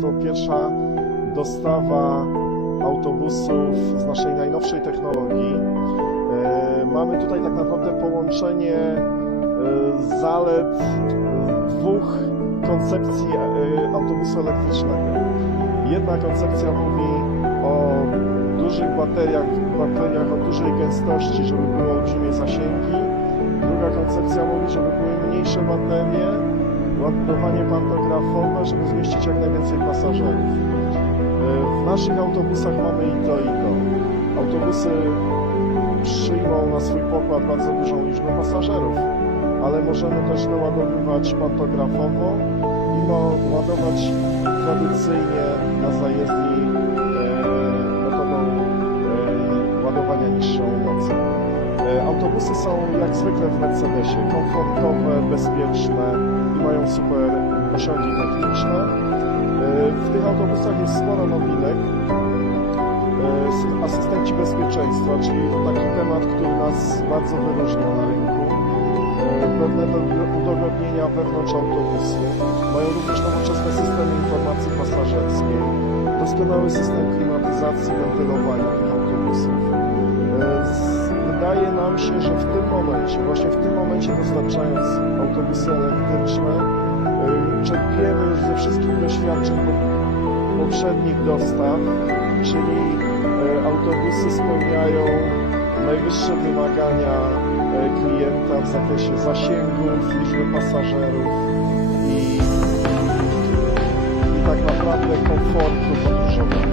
To pierwsza dostawa autobusów z naszej najnowszej technologii. E, Mamy tutaj tak naprawdę połączenie e, zalet e, dwóch koncepcji autobusu elektrycznego. Jedna koncepcja mówi o dużych bateriach, bateriach o dużej gęstości, żeby były olbrzymie zasięgi. Druga koncepcja mówi, żeby były mniejsze baterie, ładowanie pantografowe, żeby zmieścić jak najwięcej pasażerów. E, W naszych autobusach mamy i to, i to. Autobusy przyjmą na swój pokład bardzo dużą liczbę pasażerów, ale możemy też naładowywać pantografowo i no, ładować tradycyjnie na zajezdni e, metodą e, ładowania niższą mocą. Autobusy są jak zwykle w Mercedesie, komfortowe, bezpieczne mają super osiągi techniczne. E, w tych autobusach jest sporo nowinek, E, asystenci bezpieczeństwa, czyli taki temat, który nas bardzo wyróżnia na rynku. E, Pewne do- udogodnienia wewnątrz autobusu. Mają również nowoczesne systemy informacji pasażerskiej, doskonały system klimatyzacji, wentylowania autobusów. Wydaje nam się, że w tym momencie, właśnie w tym momencie dostarczając autobusy elektryczne, e, czerpiemy już ze wszystkich doświadczeń po- poprzednich dostaw, czyli e, autobusy spełniają najwyższe wymagania e, klienta w zakresie zasięgów, liczby pasażerów i, i tak naprawdę komfortu podróżowania.